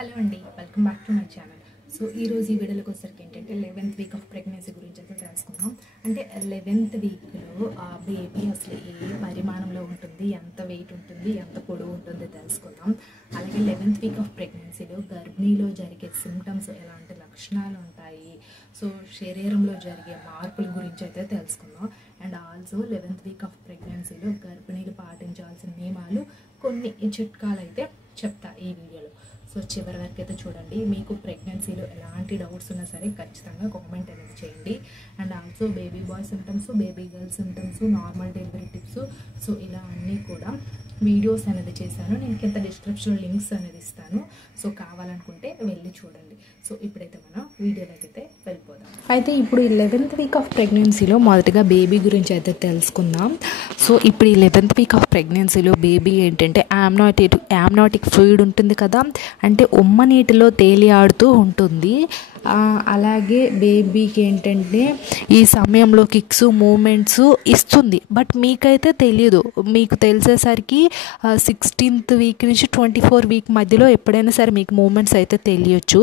Hello అండి, welcome back to my channel. So ఈరోజు ఈ వీడియోలోకి వచ్చేసరికి ఏంటంటే 11th వీక్ ఆఫ్ ప్రెగ్నెన్సీ గురించి అయితే తెలుసుకుందాం. అంటే 11th వీక్లో ఆ బేబీ అసలు ఏ పరిమాణంలో ఉంటుంది, ఎంత వెయిట్ ఉంటుంది, ఎంత పొడవు ఉంటుంది తెలుసుకుందాం. అలాగే 11th వీక్ ఆఫ్ ప్రెగ్నెన్సీలో గర్భిణీలో జరిగే సిమ్టమ్స్, ఎలాంటి లక్షణాలు ఉంటాయి, సో శరీరంలో జరిగే మార్పుల గురించి అయితే తెలుసుకుందాం. And also 11th week off ప్రెగ్నెన్సీలో గర్భిణీలు పాటించాల్సిన నియమాలు, కొన్ని చిట్కాలు అయితే చెప్తా ఈ వీడియోలో. సో చివరి వరకు అయితే చూడండి. మీకు ప్రెగ్నెన్సీలో ఎలాంటి డౌట్స్ ఉన్నా సరే ఖచ్చితంగా కామెంట్ అనేది చేయండి. And also baby bye symptoms, baby girl symptoms, normal delivery tips, so ఇలా అన్నీ కూడా వీడియోస్ అనేది చేశాను. నేను కింద డిస్క్రిప్షన్ లింక్స్ అనేది ఇస్తాను. సో కావాలనుకుంటే వెళ్ళి చూడండి. సో ఇప్పుడైతే మనం వీడియోలోకి అయితే వెళ్ళిపోదాం. అయితే ఇప్పుడు ఈ 11th వీక్ ఆఫ్ ప్రెగ్నెన్సీలో మొదటగా బేబీ గురించి అయితే తెలుసుకుందాం. సో ఇప్పుడు ఈ 11th వీక్ ఆఫ్ ప్రెగ్నెన్సీలో బేబీ ఏంటంటే యామ్నాటిక్ ఫ్లూయిడ్ ఉంటుంది కదా, అంటే ఉమ్మ నీటిలో తేలియాడుతూ ఉంటుంది. అలాగే బేబీకి ఏంటంటే ఈ సమయంలో కిక్స్, మూమెంట్స్ ఇస్తుంది. బట్ మీకైతే తెలియదు. మీకు తెలిసేసరికి 16th వీక్ నుంచి 24 వీక్ మధ్యలో ఎప్పుడైనా సరే మీకు మూమెంట్స్ అయితే తెలియచ్చు.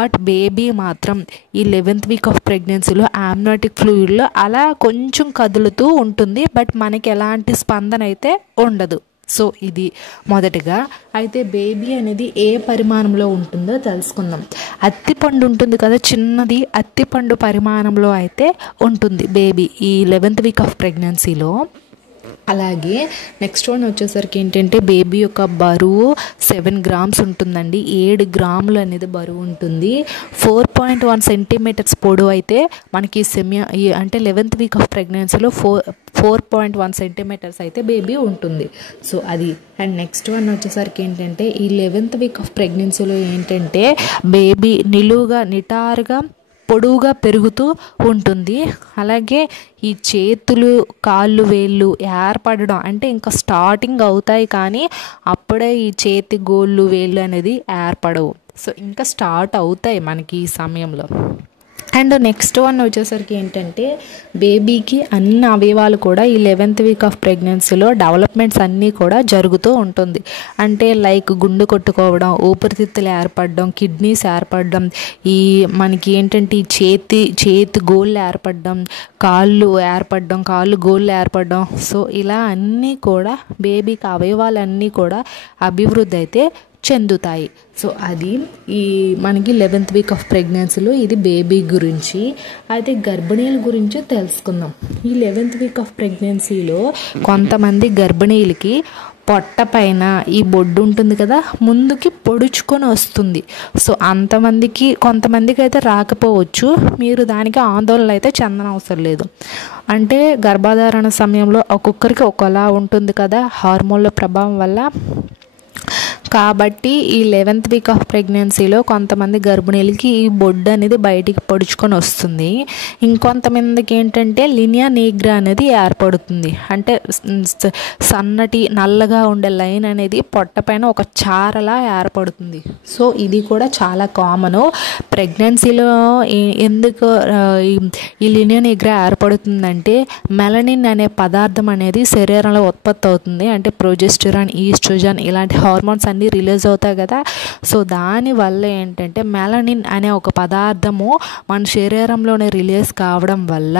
బట్ బేబీ మాత్రం ఈ 11th వీక్ ఆఫ్ ప్రెగ్నెన్సీలో యామ్నాటిక్ ఫ్లూయిడ్లో అలా కొంచెం కదులుతూ ఉంటుంది. బట్ మనకి ఎలాంటి స్పందన అయితే ఉండదు. సో ఇది మొదటగా. అయితే బేబీ అనేది ఏ పరిమాణంలో ఉంటుందో తెలుసుకుందాం. అత్తిపండు ఉంటుంది కదా, చిన్నది అత్తిపండు పరిమాణంలో అయితే ఉంటుంది బేబీ ఈ 11th వీక్ ఆఫ్ ప్రెగ్నెన్సీలో. అలాగే నెక్స్ట్ వన్ వచ్చేసరికి ఏంటంటే బేబీ యొక్క బరువు 7 grams ఉంటుందండి. 7 గ్రాములు అనేది బరువు ఉంటుంది. 4.1 సెంటీమీటర్స్ పొడవు అయితే మనకి అంటే 11th వీక్ ఆఫ్ ప్రెగ్నెన్సీలో 4.1 సెంటీమీటర్స్ అయితే బేబీ ఉంటుంది. సో అది. అండ్ నెక్స్ట్ వన్ వచ్చేసరికి ఏంటంటే ఈ 11th వీక్ ఆఫ్ ప్రెగ్నెన్సీలో ఏంటంటే బేబీ నిటారుగా పొడవుగా పెరుగుతూ ఉంటుంది. అలాగే ఈ చేతులు, కాళ్ళు, వేళ్ళు ఏర్పడడం అంటే ఇంకా స్టార్టింగ్ అవుతాయి, కానీ అప్పుడే ఈ చేతి గోళ్ళు, వేళ్ళు అనేది ఏర్పడవు. సో ఇంకా స్టార్ట్ అవుతాయి మనకి ఈ సమయంలో. అండ్ నెక్స్ట్ వన్ వచ్చేసరికి ఏంటంటే బేబీకి అన్ని అవయవాలు కూడా ఈ 11th వీక్ ఆఫ్ ప్రెగ్నెన్సీలో డెవలప్మెంట్స్ అన్నీ కూడా జరుగుతూ ఉంటుంది. అంటే లైక్ గుండు కొట్టుకోవడం, ఊపిరితిత్తులు ఏర్పడడం, కిడ్నీస్ ఏర్పడడం, ఈ మనకి ఏంటంటే ఈ చేతి గోళ్ళు ఏర్పడడం, కాళ్ళు గోళ్ళు ఏర్పడడం. సో ఇలా అన్నీ కూడా బేబీకి అవయవాలన్నీ కూడా అభివృద్ధి అయితే చెందుతాయి. సో అది ఈ మనకి 11th వీక్ ఆఫ్ ప్రెగ్నెన్సీలో ఇది బేబీ గురించి. అయితే గర్భిణీల గురించి తెలుసుకుందాం. ఈ 11th వీక్ ఆఫ్ ప్రెగ్నెన్సీలో కొంతమంది గర్భిణీలకి పొట్ట పైన ఈ బొడ్డు ఉంటుంది కదా, ముందుకి పొడుచుకొని వస్తుంది. సో కొంతమందికి అయితే రాకపోవచ్చు. మీరు దానికి ఆందోళన అయితే చెందనవసరం లేదు. అంటే గర్భధారణ సమయంలో ఒక్కొక్కరికి ఒకలా ఉంటుంది కదా, హార్మోన్ల ప్రభావం వల్ల. కాబట్టి ఈ 11th వీక్ ఆఫ్ ప్రెగ్నెన్సీలో కొంతమంది గర్భిణీలకి ఈ బొడ్డు అనేది బయటికి పొడుచుకొని వస్తుంది. ఇంకొంతమందికి ఏంటంటే లినియా నీగ్రా అనేది ఏర్పడుతుంది. అంటే సన్నటి నల్లగా ఉండే లైన్ అనేది పొట్ట పైన ఒక చారలా ఏర్పడుతుంది. సో ఇది కూడా చాలా కామను. ప్రెగ్నెన్సీలో ఎందుకు ఈ లినియా నీగ్రా ఏర్పడుతుందంటే మెలనిన్ అనే పదార్థం అనేది శరీరంలో ఉత్పత్తి అవుతుంది. అంటే ప్రొజెస్టెరాన్, ఈస్ట్రోజన్ ఇలాంటి హార్మోన్స్ అన్నీ రిలీజ్ అవుతాయి కదా. సో దానివల్ల ఏంటంటే మెలనిన్ అనే ఒక పదార్థము మన శరీరంలోనే రిలీజ్ కావడం వల్ల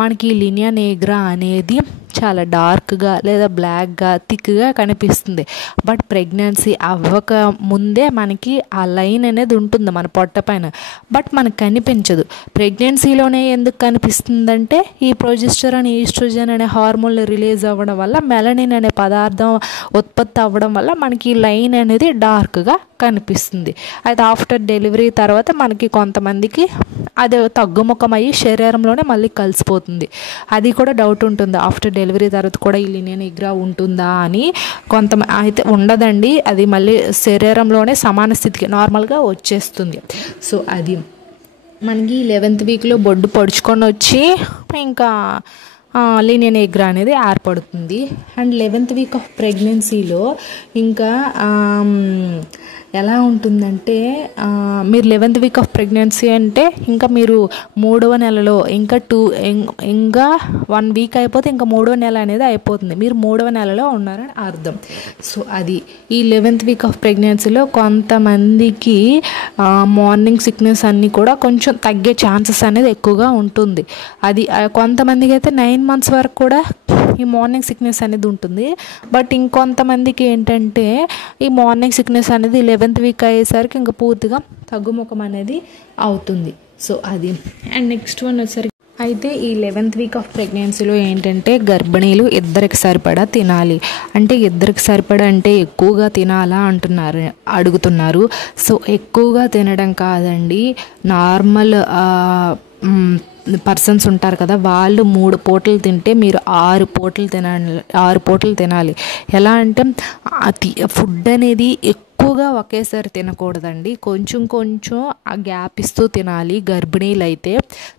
మనకి లినియా నీగ్రా అనేది చాలా డార్క్గా లేదా బ్లాక్గా, థిక్గా కనిపిస్తుంది. బట్ ప్రెగ్నెన్సీ అవ్వక ముందే మనకి ఆ లైన్ అనేది ఉంటుంది మన పొట్ట పైన. బట్ మనకు కనిపించదు. ప్రెగ్నెన్సీలోనే ఎందుకు కనిపిస్తుందంటే ఈ ప్రొజెస్టెరాన్, ఈస్ట్రోజన్ అనే హార్మోన్లు రిలీజ్ అవ్వడం వల్ల, మెలనిన్ అనే పదార్థం ఉత్పత్తి అవ్వడం వల్ల మనకి ఈ లైన్ అనేది డార్క్గా కనిపిస్తుంది. అయితే ఆఫ్టర్ డెలివరీ తర్వాత మనకి కొంతమందికి అది తగ్గుముఖమయ్యి శరీరంలోనే మళ్ళీ కలిసిపోతుంది. అది కూడా డౌట్ ఉంటుంది, ఆఫ్టర్ డెలివరీ తర్వాత కూడా ఈ లినియా నీగ్రా ఉంటుందా అని. అయితే ఉండదండి, అది మళ్ళీ శరీరంలోనే సమాన స్థితికి నార్మల్గా వచ్చేస్తుంది. సో అది మనకి 11th వీక్లో బొడ్డు పొడుచుకొని వచ్చి ఇంకా లినియా నీగ్రా అనేది ఏర్పడుతుంది. అండ్ 11th వీక్ ఆఫ్ ప్రెగ్నెన్సీలో ఇంకా ఎలా ఉంటుందంటే మీరు 11th వీక్ ఆఫ్ ప్రెగ్నెన్సీ అంటే ఇంకా మీరు 3వ నెలలో ఇంకా 1 వీక్ అయిపోతే ఇంకా 3వ నెల అనేది అయిపోతుంది. మీరు 3వ నెలలో ఉన్నారని అర్థం. సో అది ఈ 11th వీక్ ఆఫ్ ప్రెగ్నెన్సీలో కొంతమందికి మార్నింగ్ సిక్నెస్ అన్నీ కూడా కొంచెం తగ్గే ఛాన్సెస్ అనేది ఎక్కువగా ఉంటుంది. అది కొంతమందికి అయితే 9 months వరకు కూడా ఈ మార్నింగ్ సిక్నెస్ అనేది ఉంటుంది. బట్ ఇంకొంతమందికి ఏంటంటే ఈ మార్నింగ్ సిక్నెస్ అనేది 11th వీక్ అయ్యేసరికి ఇంకా పూర్తిగా తగ్గుముఖం అనేది అవుతుంది. సో అది అండ్ నెక్స్ట్ వన్ వచ్చేసరికి అయితే ఈ 11th వీక్ ఆఫ్ ప్రెగ్నెన్సీలో ఏంటంటే గర్భిణీలు ఇద్దరికి సరిపడా తినాలి. అంటే ఇద్దరికి సరిపడా అంటే ఎక్కువగా తినాలా అడుగుతున్నారు. సో ఎక్కువగా తినడం కాదండి, నార్మల్ పర్సన్స్ ఉంటారు కదా, వాళ్ళు 3 పూటలు తింటే మీరు 6 పూటలు తినాలి. ఎలా అంటే ఫుడ్ అనేది ఎక్కువగా ఒకేసారి తినకూడదండి, కొంచెం ఆ గ్యాప్ ఇస్తూ తినాలి గర్భిణీలు అయితే.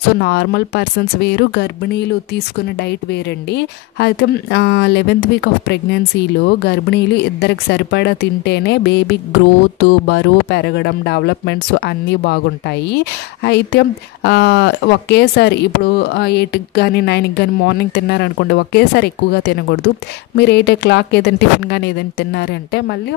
సో నార్మల్ పర్సన్స్ వేరు, గర్భిణీలు తీసుకునే డైట్ వేరండి. అయితే 11th వీక్ ఆఫ్ ప్రెగ్నెన్సీలో గర్భిణీలు ఇద్దరికి సరిపడా తింటేనే బేబీ గ్రోత్, బరువు పెరగడం, డెవలప్మెంట్స్ అన్నీ బాగుంటాయి. అయితే ఒకేసారి ఇప్పుడు 8కి కానీ 9కి కానీ మార్నింగ్ తిన్నారనుకోండి, ఒకేసారి ఎక్కువగా తినకూడదు. మీరు 8 o'clock ఏదైనా టిఫిన్ కానీ ఏదైనా తిన్నారంటే మళ్ళీ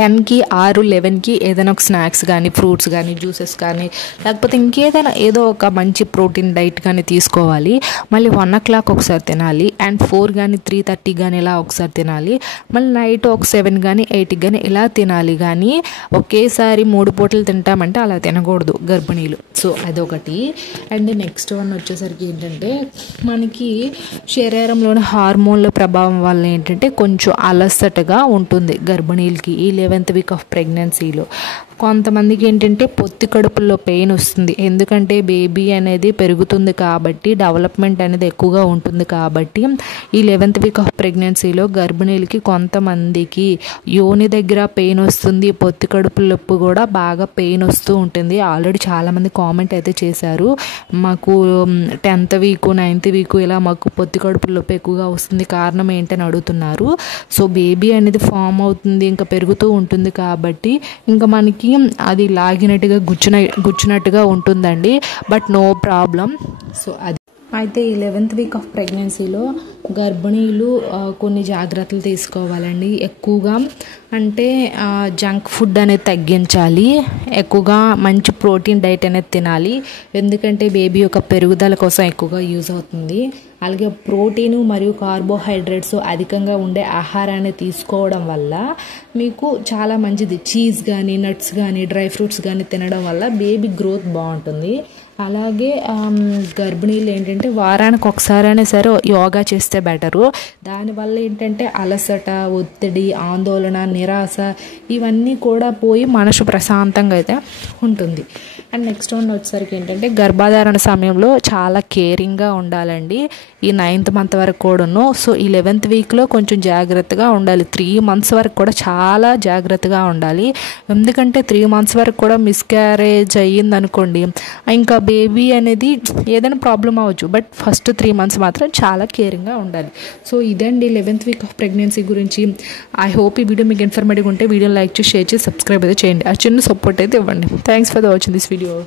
10కి 6, 11కి ఏదైనా ఒక స్నాక్స్ కానీ, ఫ్రూట్స్ కానీ, జ్యూసెస్ కానీ, లేకపోతే ఇంకేదైనా ఏదో ఒక మంచి ప్రోటీన్ డైట్ కానీ తీసుకోవాలి. మళ్ళీ 1 o'clock ఒకసారి తినాలి, అండ్ 4 కానీ 3:30 కానీ ఇలా ఒకసారి తినాలి. మళ్ళీ నైట్ ఒక 7 కానీ 8కి కానీ ఇలా తినాలి. కానీ ఒకేసారి 3 పూటలు తింటామంటే అలా తినకూడదు గర్భిణీలు. సో అదొకటి. అండ్ నెక్స్ట్ వన్ వచ్చేసరికి ఏంటంటే మనకి శరీరంలోని హార్మోన్ల ప్రభావం వల్ల ఏంటంటే కొంచెం అలసటగా ఉంటుంది గర్భిణీలకి ఈ 11th వీక్ ఆఫ్ ప్రెగ్నెన్సీలో. కొంతమందికి ఏంటంటే పొత్తి కడుపులో పెయిన్ వస్తుంది, ఎందుకంటే బేబీ అనేది పెరుగుతుంది కాబట్టి, డెవలప్మెంట్ అనేది ఎక్కువగా ఉంటుంది కాబట్టి. ఈ 11th వీక్ ఆఫ్ ప్రెగ్నెన్సీలో గర్భిణీలకి కొంతమందికి యోని దగ్గర పెయిన్ వస్తుంది, పొత్తి కడుపు నొప్పి కూడా బాగా పెయిన్ వస్తూ ఉంటుంది. ఆల్రెడీ చాలామంది కామెంట్ అయితే చేశారు, మాకు 10th వీక్ 9th వీక్ ఇలా మాకు పొత్తి కడుపు నొప్పి ఎక్కువగా వస్తుంది, కారణం ఏంటని అడుగుతున్నారు. సో బేబీ అనేది ఫామ్ అవుతుంది, ఇంకా పెరుగుతూ ఉంటుంది కాబట్టి ఇంకా మనకి అది లాగినట్టుగా గుచ్చినట్టుగా ఉంటుందండి, బట్ నో ప్రాబ్లం. సో అది అయితే ఈ 11th వీక్ ఆఫ్ ప్రెగ్నెన్సీలో గర్భిణీలు కొన్ని జాగ్రత్తలు తీసుకోవాలండి. ఎక్కువగా అంటే జంక్ ఫుడ్ అనేది తగ్గించాలి, ఎక్కువగా మంచి ప్రోటీన్ డైట్ అనేది తినాలి, ఎందుకంటే బేబీ యొక్క పెరుగుదల కోసం ఎక్కువగా యూజ్ అవుతుంది. అలాగే ప్రోటీను మరియు కార్బోహైడ్రేట్స్ అధికంగా ఉండే ఆహారాన్ని తీసుకోవడం వల్ల మీకు చాలా మంచిది. చీజ్ కానీ, నట్స్ కానీ, డ్రై ఫ్రూట్స్ కానీ తినడం వల్ల బేబీ గ్రోత్ బాగుంటుంది. అలాగే గర్భిణీలు ఏంటంటే వారానికి ఒకసారైనా సరే యోగా చేస్తే బెటరు. దానివల్ల ఏంటంటే అలసట, ఒత్తిడి, ఆందోళన, నిరాశ ఇవన్నీ కూడా పోయి మనసు ప్రశాంతంగా అయితే ఉంటుంది. అండ్ నెక్స్ట్ వన్ వచ్చేసరికి ఏంటంటే గర్భధారణ సమయంలో చాలా కేరింగ్గా ఉండాలండి ఈ 9th month వరకు కూడాను. సో ఈ 11th వీక్లో కొంచెం జాగ్రత్తగా ఉండాలి. 3 months వరకు కూడా చాలా జాగ్రత్తగా ఉండాలి, ఎందుకంటే 3 months వరకు కూడా మిస్క్యారేజ్ అయ్యింది అనుకోండి, ఇంకా బేబీ అనేది ఏదైనా ప్రాబ్లం అవ్వచ్చు, బట్ ఫస్ట్ 3 months మాత్రం చాలా కేరింగ్గా ఉండాలి. సో ఇదండి 11th వీక్ ఆఫ్ ప్రెగ్నెన్సీ గురించి. ఐ హోప్ ఈ వీడియో మీకు ఇన్ఫర్మేటివ్గా ఉంటే వీడియో లైక్ చేసి, షేర్ చేసి, సబ్స్క్రైబ్ అయితే చేయండి. ఆ చిన్న సపోర్ట్ అయితే ఇవ్వండి. Thanks for watching this video.